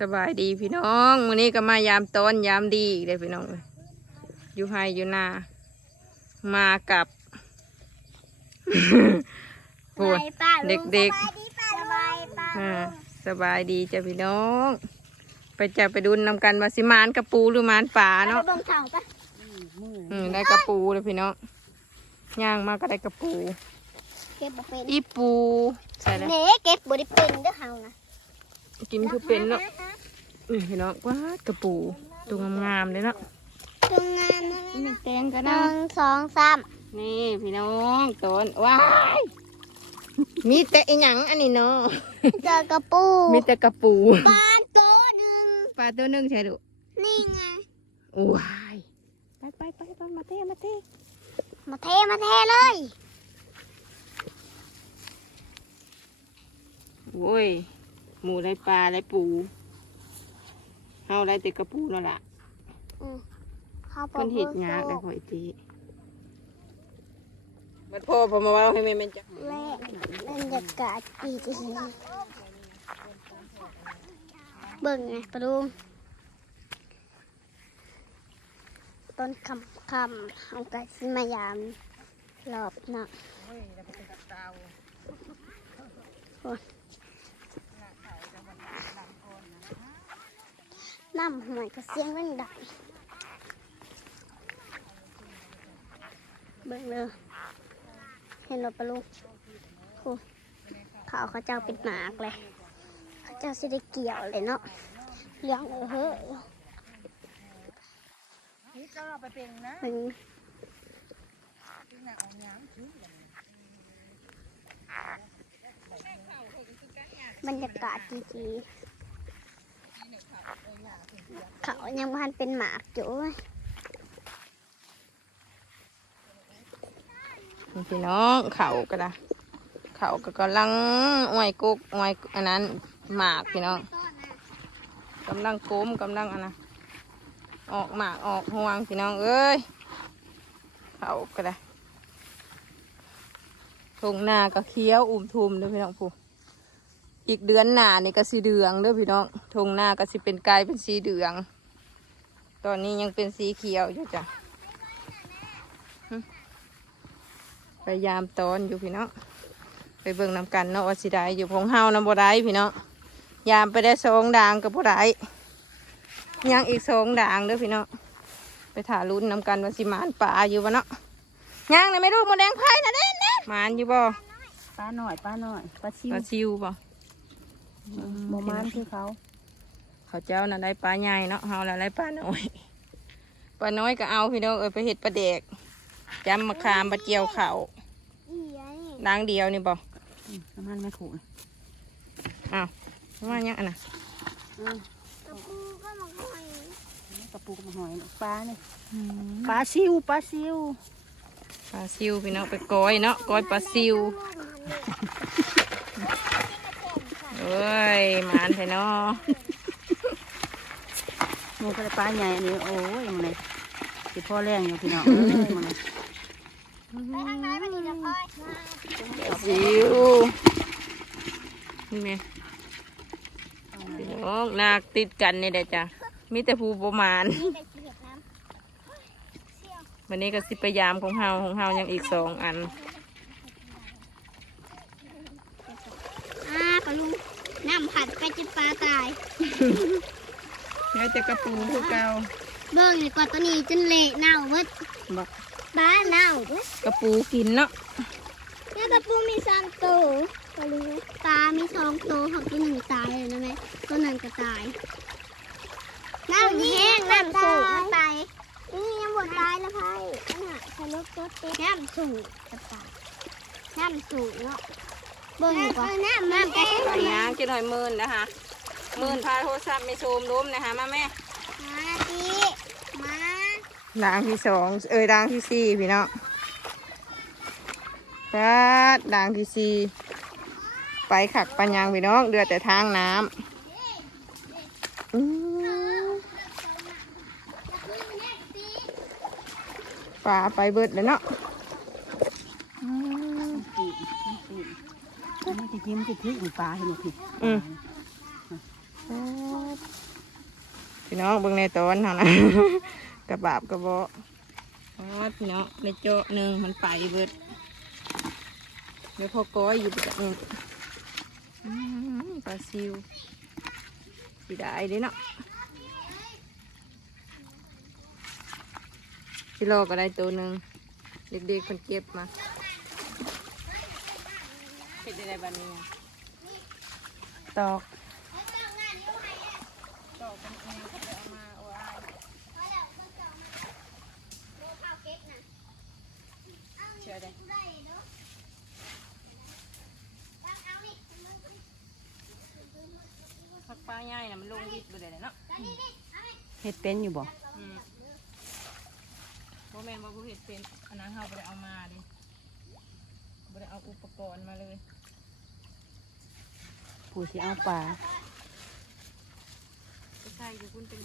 สบายดีพี่น้องมื้อนี้ก็มายามต้นยามดีอีกเลยพี่น้องเอ้ยอยู่ไฮอยู่นามากับพูดเด็กสบายป้าๆอ่าสบายดีจ้ะพี่น้อง ไปจะไปดุนนำกันว่าสิมานกระปูหรือมานป่าเนาะเนาะเบิ่งเข่าปะอืมได้กระปูเลยพี่น้องย่างมาก็ได้กระปูเก็บบ่เป็นอีปูใส่แล้วเน่เก็บบ่ได้เป็นเด้อเฮานะ กินคือเป็นเนาะนี่พี่น้องว้าวกระปูตัวงามๆเลยเนาะตรงงานนะนี่แตงก็หได้นึ่งสองสามนี่พี่น้องต้นว้ายมีแต่อีหยังอันนี้เนาะเจอกระปูมีแต่กระปูปลาตัวหนึ่งปลาตัวหนึงใช่ดูนี่ไง ว้ายไปไปไปไปมาเต้มาเต้มาเทมาเทเลยโอ้ย หมูได้ปลาได้ปูเฮาได้แต่กระปูนั่นแหละอืมข้าวคนเห็ดยากได้ข่อยตีบัดพ่อพอมาเว่าให้แม่แม่นจักแม่บรรยากาศดีจริงเบิ่งไงปลาลุงต้นคำคำเอาไก่สิมายามรอบเนาะ น้ำหวยก็เสียงเร่งดังเบิ่งเลยเห็นเราปะลูกโอ้ข่าวเขาเจ้าเป็นหมากเลย เขาเจ้าสิได้เกี่ยวเลยเนาะเลี้ยงเออเฮ้ยนี่ก็ไปเป็นนะเป็นบรรยากาศดีๆ เขายังพันเป็นหมากอยู่เว้ยพี่น้องเขาก็ได้เขาก็กำลังอวยกุกอวยอันนั้นหมากพี่น้องกำลังโก้มกำลังอันนะออกหมากออกห่วงพี่น้องเอ้ยเขาก็ได้ทงนาก็เคี้ยวอุ่มทุมด้อพี่น้องผู้ อีกเดือนหน้านี่ก็สีเหลืองเด้อพี่น้องทงนาก็สิเป็นกลายเป็นสีเหลือง ตอนนี้ยังเป็นสีเขียวอยู่จ้ะพยายามตอนอยู่พี่น้องไปเบิ่งนำกันเนาะว่าสิได้อยู่ของเฮานำบ่ได้พี่น้องยามไปได้สองด่างกับบ่ได้ยังอีกสองด่างเด้อพี่น้องไปถ่าลุ้นนำกันว่าสิหมานป่าอยู่บ่เนาะยังนะไม่รู้หมดแดงไผ่นะเด่นเด่นหมานอยู่บ่ปลาหน่อยปลาหน่อยปลาชิวปลาซิวบ่ โมมานคือเขาเขาเจ้าน่ะได้ปลาใหญ่เนาะเฮาละได้ปลาน้อยปลาน้อยก็เอาพี่น้องเอ้ยไปเฮ็ดปลาแดกจำมะขามบะเจียวข้าวอีไอ้นี่ด่างเดียวนี่บ่อืมน้ำมันไม่ขู่อ้าวว่ายังอันน่ะอืมกระปูก็มาค่อยกระปูกระหอยปลาเนี่ยปลาซิวปลาซิวปลาซิวพี่น้องไปก้อยเนาะก้อยปลาซิว เอ้ยหมานไทเนาะหมูกระปลาใหญ่อันนี้โอ้ยมันเลยสิพ่อแรงอยู่พี่น้องเอ้ยมันเลยไปทางไหนมาดีจะค่อยปลาซิวนี่ไงพี่น้องนาคติดกันนี่แหละจ้ะมีแต่ผู้ประมาณนี่เป็นเห็ดน้ำวันนี้ก็สิพยายามของเฮาของเฮายังอีกสองอัน อ่าปลาลุงน้ำ ผัดไปจิปลาตายแล้วจะกระปูคือเก่าเบิ่งดีกว่าตัวนี้จนเละเน่าเบิดบอกบ้าเน่าเบิดกระปูกินเนาะแล้วกระปูมีสามตัวปลาลุงปลามีสองตัวของตัวหนึ่งตายเลยนะแม่ตัวนั้นก็ตายน้ำแห้งน้ำสูงไปนี่ยังบดตายแล้วไพ่น่ะฉันลดตัวติดน้ำสูงจะตายน้ำสูงเนาะ เบิ่งดีกว่าน้ำน้ำแห้งหน่อยนะกินหน่อยหมื่นนะคะหมื่นพาโทรศัพท์ไม่ซูมล้มนะคะมาแม่มาดีมาด่างที่สองเอ้ยด่างที่สี่พี่น้องจัดด่างที่สี่ไปขักปัญญังพี่น้องเดือดแต่ทางน้ำอื้อปลาไปเบิดเลยเนาะอื้อ ปี กปีกอันนี้จะยิ้มจะทิ้งปลาให้หมดพี่อืม พี่น้องเบิ่งในตอนเท่านะ กระบาบกระเบาะอ๋อพี่น้องในโจ๊ะหนึ่งมันไปเบิดเดี๋ยวพอก้อยอยู่ประจำอืมปลาซิวสีได้เด้เนาะพี่โลก็ได้ตัวหนึ่งเด็กๆคนเก็บมา เป็นได้บ้านนี้อะตอกตอกเป็นยังเขาไปเอามาเอาไว้เชื่อได้พักปลาใหญ่น่ะมันลงวิดไปเลยเนาะเฮ็ดเป็นอยู่บ่อืมโมแมนว่าผู้เห็ดเป็นอันนั้นเขาไปเอามาดิไปเอาอุปกรณ์มาเลย ผู้สิเอาปลาใส่อยู่คุณเป็น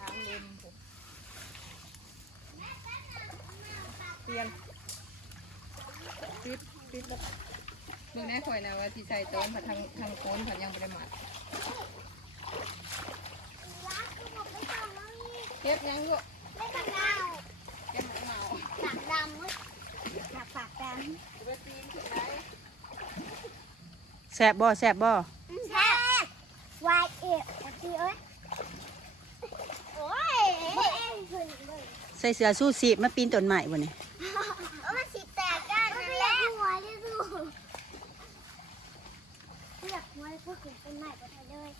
ทางเลนผมเปลี่ยนปิดปิดแล้วมึงได้คอยนะว่าที่ใส่ต้นผัดทางทางโคนผัดยังไม่ได้หมัดเก็บยังลูกเก็บหมักเมา ไปปีนขึ้นได้ แซ่บบ่แซ่บบ่วายเอ๋พี่เอ้ยโอ้ยเอ็งขึ้นเลยใส่เสื้อสู้สีมาปีนต้นไม้บ่นี่โอ้ยสิแตกกันนั่นแหละหัวที่ดูเรียกหัวพวกขึ้นเป็นใหม่ก็ได้เลย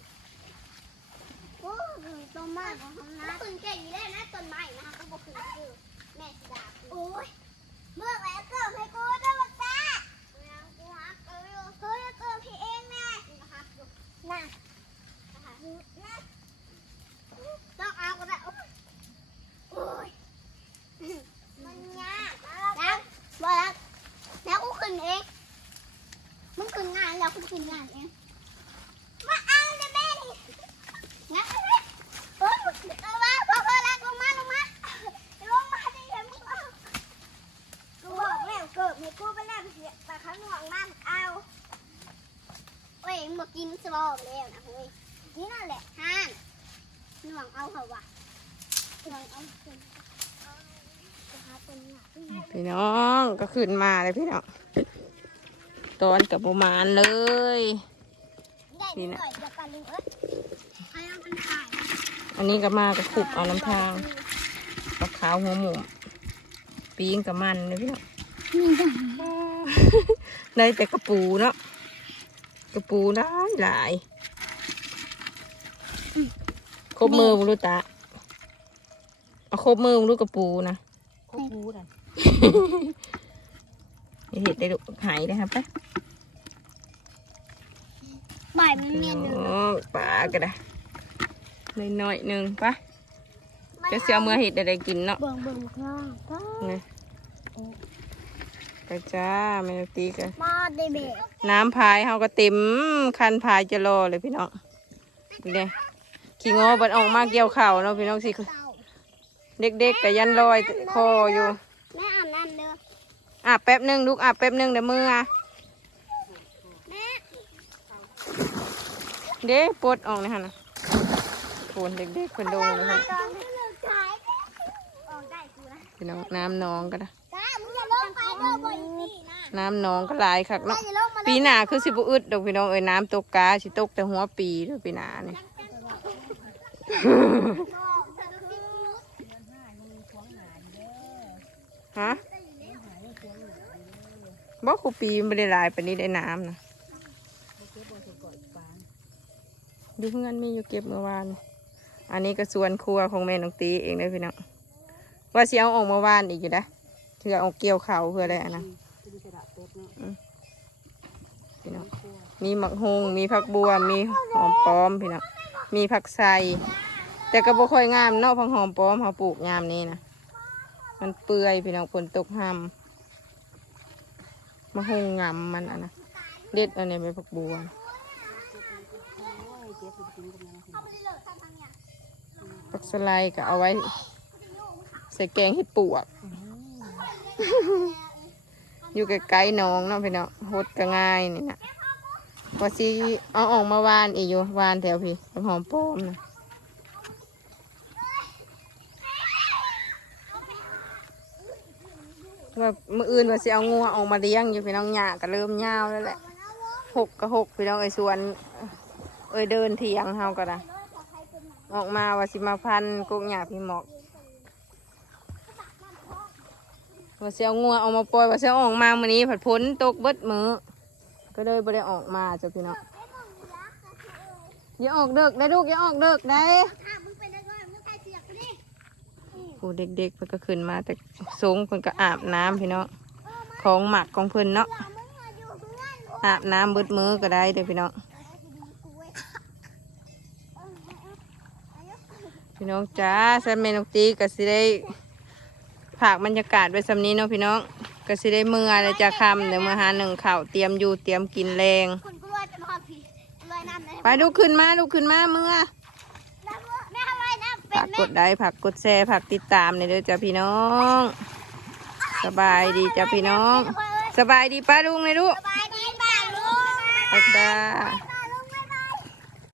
โอ้ขึ้นต้นไม้ของเขานะขึ้นเก่งอยู่เลยนะต้นไม้นะคะก็บอกขึ้นคือแม่สิดาโอ้ยเมื่อแล้วเกิดให้กูได้บักตากูฮักเออเฮ้ยเกิดพี่เองแม่นะครับน่ะน่ะต้องเอาก็ได้โอ้ยโอ้ย มันยากแล้วบอกแล้วแล้วกูขึ้นเองมึงขึ้นงานแล้วกูขึ้นงานเอง มาเอาเลยแม่นี่งั้นเลยเออเออมาพอพอล้วลงมาลงมาลงมาดิเดี๋ยวมึงเอากูบอกแล้วเกิดให้กูไปแล้วเสียแต่ข้างนอกน้ำเอาเว้ยมึงมากินสลอบแล้วนะเฮ้ยนี่นั่นแหละห้านหน่วงเอาเหรอวะหน่วงเอาขึ้นพี่น้องก็ขึ้นมาเลยพี่น้อง ตอนกับประมาณเลยได้หน่อยจะกันลุงเอ้ยให้เอาเป็นถ่ายอันนี้ก็มากับขุบเอาน้ำทางปลาขาวหัวหมูปีงกับมันเลยพี่น้องได้แต่กระปูเนาะกระปูได้หลายครบมือบุรุตะเอาครบมือบุรุกระปูนะครบหูนั่น อย่าเห็ดได้ลูกหายนะครับไปบ่ายมันเมียนโอ้ปลาก็ได้เลยน้อยๆหนึ่งไปจะเสียเมื่อเห็ดอะไรกินเนาะเบิ่งเบิ่งข้างก็ไงไปจ้าแมวตีกันมาได้เบะน้ำพายเฮาก็เต็มคันพายจะรอเลยพี่น้องนี่เด้ขี้งอบัดออกมาเกี่ยวเข่าวเนาะพี่น้องสิเต่าเด็กๆก็ยันลอยคออยู่ แม่อาบน้ำเด้อ อะแป๊บหนึ่งลูกอะแป๊บหนึ่งเดี๋ยวมืออะเด้ปลดออกนะฮะนะโคนเด็กๆเพิ่นเลยค่ะตอนด้กูนะพี่น้องน้ำหนองก็ได้จ้ามึงอย่าลงไปเด้อบ่อยนี่นะน้ำหนองก็หลายคักเนาะปีหนาคือสิบอึดดอกพี่น้องเอ้ยน้ำตกกาสิตกแต่หัวปีด้อปีหน้านี่ยฮะ บ่คูปีไม่ได้ลายปานนี้ได้น้ำนะดูเงินมีอยู่เก็บเมื่อวาน อันนี้ก็ส่วนครัวของแม่น้องตีเองเลยพี่น้องว่าสิเอาออกเมื่อวานอีกอยู่นะเพื่อเอาเกี่ยวเขาเพื่ออะไรนะพี่น้องมีหมักฮงมีผักบัวมีหอมปอมพี่น้องมีผักไส่แต่ก็บ่ค่อยงามเนาะผักหอมปอมเขาปลูกงามนี้นะมันเปื่อยพี่น้องฝนตกห้า มมะฮงงามมันอะนะเด็ดอันนี้ไปผักบัวโอ้ยเจ็บจริงๆกันนะผักสไลด์ก็เอาไว้ใส่แกงเห็ดปวก อยู่ใกล้ๆหน้องเนาะพี่น้องหดก็ง่ายนี่นะว่าสิเอาออกมาวานอีกอยู่วานแถวพี่น้ำหอมป้อมนะ ว่ามืออื่นว่าสิเอางัวออกมาเลี้ยงอยู่พี่น้องหญ้าก็เริ่มยาวแล้วแหละหกก็หกพี่น้องไอ้สวน เอ้ยเดินเถียงเฮาก็นะออกมาว่าสิมาพันกกหญ้าพี่หมอกว่าสิเอางัวออกมาปล่อยว่าสิเอาออกมามื้อนี้ผัดพ้นตกเบิดมือก็เลยบ่ได้ออกมาจ้ะพี่น้องอย่าออกเดึกได้ลูกอย่าออกเดึกได้ ผู้เด็กๆเพิ่นก็ขึ้นมาแต่สูงเพิ่นก็อาบน้ำพี่น้องของหมักของเพิ่นเนาะมึงมาอยู่ข้างในอาบน้ำเบิดมือก็ได้เด้อพี่น้องพี่น้องจ้าแซมเมนกตีก็สิได้ผากบรรยากาศไว้สำนี้เนาะพี่น้องก็สิได้เมื่อเลยจะคำเดี๋ยวมื่อหาหนึ่งข่าวเตรียมอยู่เตรียมกินแรง คุณกล้วยจะมาผีกล้วยน้ำเลย ไปลุกขึ้นมาลุกขึ้นมาเมื่อ แม่ทำไมน้ำเป็ ผันกแม่กดไลค์ผักกดแชร์ผักติดตามในเด้อจ้าพี่น้อง สบายดีจ้าพี่น้อง สบายดีป้าลุงเลยลูกสบายดีป่าลุงอาจาส